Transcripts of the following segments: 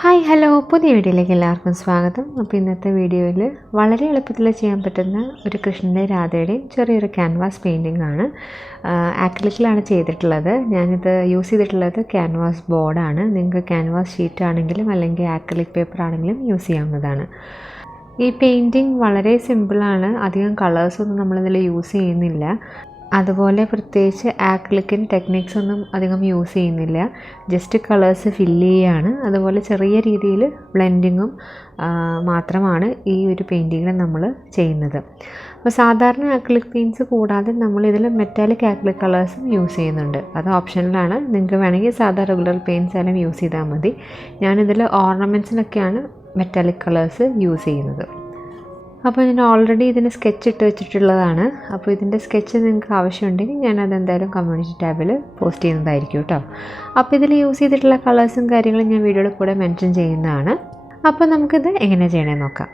Hi hello പുതിയ വീഡിയോയിലേക്ക് എല്ലാവർക്കും സ്വാഗതം. അപ്പോൾ ഇന്നത്തെ വീഡിയോയിൽ വളരെ എളുപ്പത്തിൽ ചെയ്യാൻ പറ്റുന്ന ഒരു കൃഷ്ണൻ്റെ രാധയുടെയും ചെറിയൊരു ക്യാൻവാസ് പെയിൻറ്റിംഗ് ആണ്. ആക്രിലിക്കിലാണ് ചെയ്തിട്ടുള്ളത്. ഞാനിത് യൂസ് ചെയ്തിട്ടുള്ളത് ക്യാൻവാസ് ബോർഡാണ്. നിങ്ങൾക്ക് ക്യാൻവാസ് ഷീറ്റ് ആണെങ്കിലും അല്ലെങ്കിൽ ആക്രിലിക് പേപ്പർ ആണെങ്കിലും യൂസ് ചെയ്യാവുന്നതാണ്. ഈ പെയിൻറ്റിംഗ് വളരെ സിമ്പിളാണ്. അധികം കളേഴ്സൊന്നും നമ്മളിതിൽ യൂസ് ചെയ്യുന്നില്ല. അതുപോലെ പ്രത്യേകിച്ച് ആക്രിലിക്കിൻ്റെ ടെക്നിക്സ് ഒന്നും അധികം യൂസ് ചെയ്യുന്നില്ല. ജസ്റ്റ് കളേഴ്സ് ഫില്ല് ചെയ്യുകയാണ്. അതുപോലെ ചെറിയ രീതിയിൽ ബ്ലെൻഡിങ്ങും മാത്രമാണ് ഈ ഒരു പെയിൻറ്റിങ്ങിൽ നമ്മൾ ചെയ്യുന്നത്. അപ്പോൾ സാധാരണ ആക്രിലിക് പെയിൻറ്റ്സ് കൂടാതെ നമ്മളിതിൽ മെറ്റാലിക് ആക്രിലിക് കളേഴ്സും യൂസ് ചെയ്യുന്നുണ്ട്. അത് ഓപ്ഷനിലാണ്. നിങ്ങൾക്ക് വേണമെങ്കിൽ സാധാ റെഗുലർ പെയിൻറ്റ്സ് എല്ലാം യൂസ് ചെയ്താൽ മതി. ഞാനിതിൽ ഓർണമെൻറ്റ്സിനൊക്കെയാണ് മെറ്റാലിക് കളേഴ്സ് യൂസ് ചെയ്യുന്നത്. അപ്പോൾ ഞാൻ ഓൾറെഡി ഇതിന് സ്കെച്ച് ഇട്ട് വെച്ചിട്ടുള്ളതാണ്. അപ്പോൾ ഇതിൻ്റെ സ്കെച്ച് നിങ്ങൾക്ക് ആവശ്യമുണ്ടെങ്കിൽ ഞാനതെന്തായാലും കമ്മ്യൂണിറ്റി ടാബിൽ പോസ്റ്റ് ചെയ്യുന്നതായിരിക്കും കേട്ടോ. അപ്പോൾ ഇതിൽ യൂസ് ചെയ്തിട്ടുള്ള കളേഴ്സും കാര്യങ്ങളും ഞാൻ വീഡിയോയിൽ കൂടെ മെൻഷൻ ചെയ്യുന്നതാണ്. അപ്പോൾ നമുക്കിത് എങ്ങനെ ചെയ്യണമെന്ന് നോക്കാം.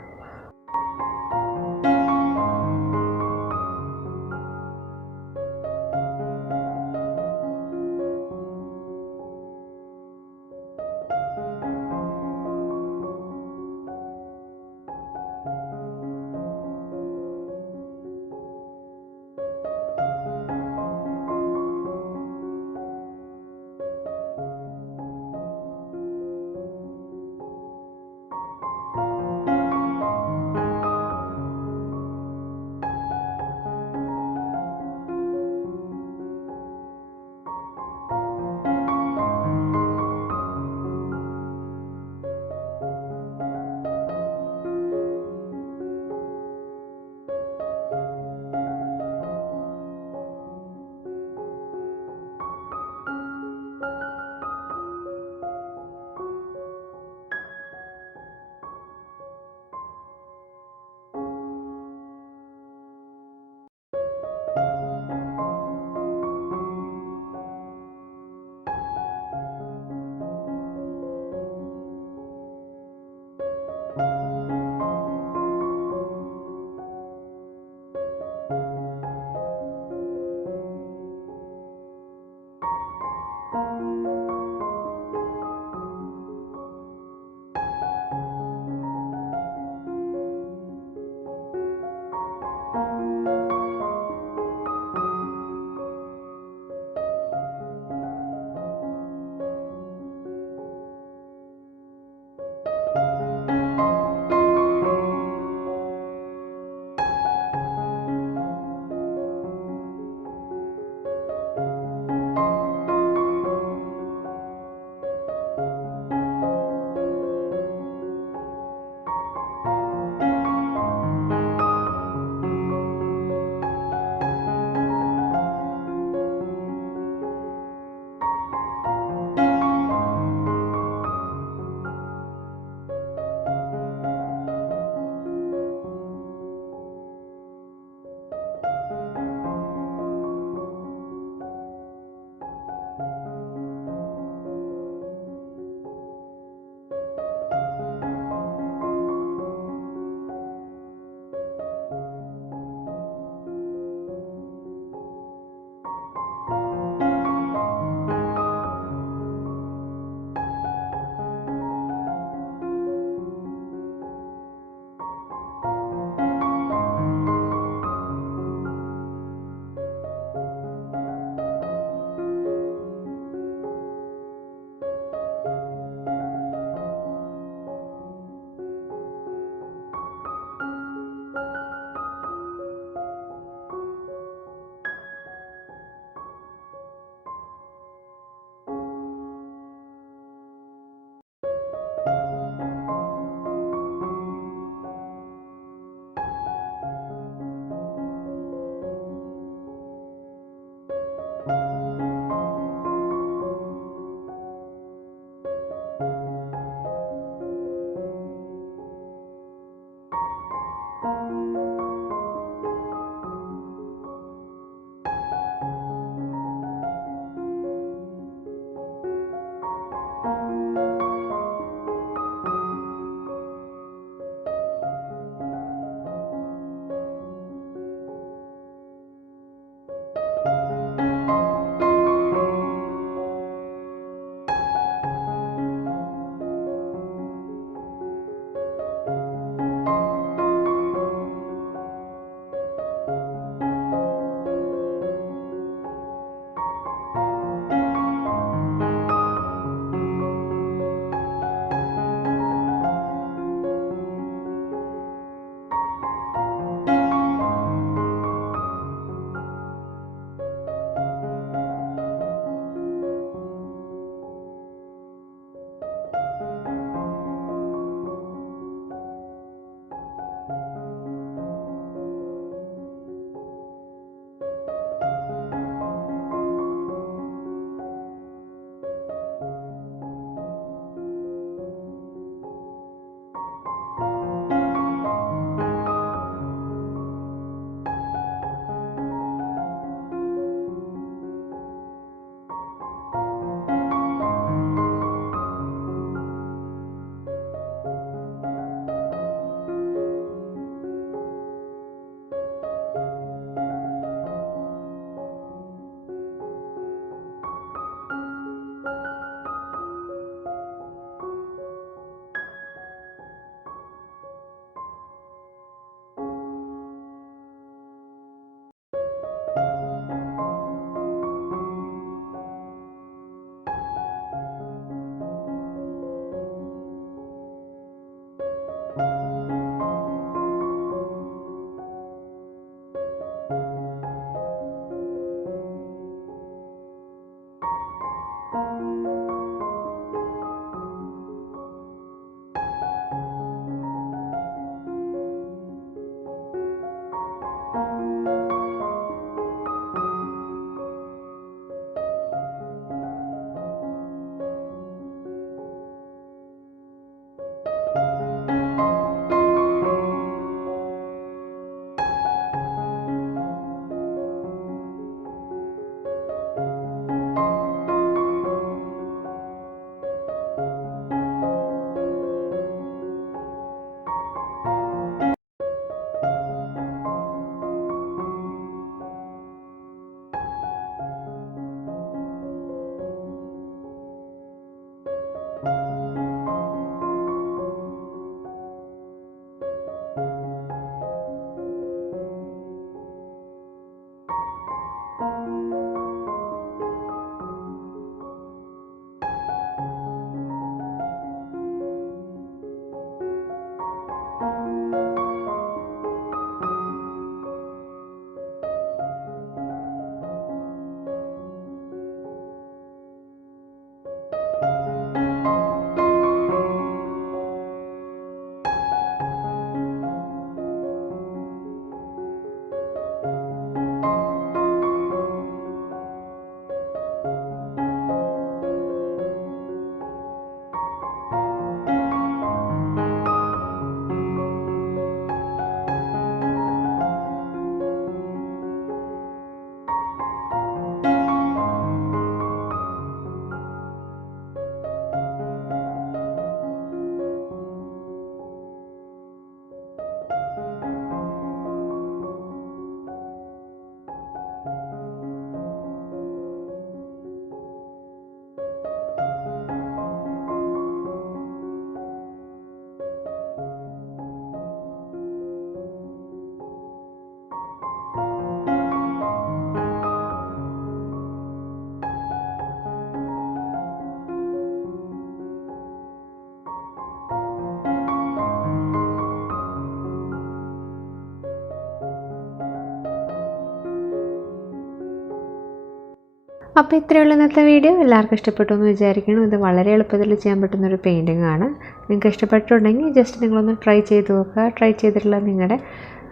അപ്പോൾ ഇത്രയുള്ള ഇന്നത്തെ വീഡിയോ എല്ലാവർക്കും ഇഷ്ടപ്പെട്ടു എന്ന് വിചാരിക്കണം. ഇത് വളരെ എളുപ്പത്തിൽ ചെയ്യാൻ പറ്റുന്നൊരു പെയിൻറ്റിംഗ് ആണ്. നിങ്ങൾക്ക് ഇഷ്ടപ്പെട്ടിട്ടുണ്ടെങ്കിൽ ജസ്റ്റ് നിങ്ങളൊന്ന് ട്രൈ ചെയ്ത് നോക്കുക. ട്രൈ ചെയ്തിട്ടുള്ള നിങ്ങളുടെ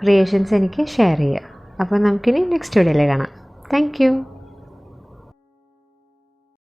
ക്രിയേഷൻസ് എനിക്ക് ഷെയർ ചെയ്യുക. അപ്പോൾ നമുക്കിനി നെക്സ്റ്റ് വീഡിയോയിൽ കാണാം. താങ്ക്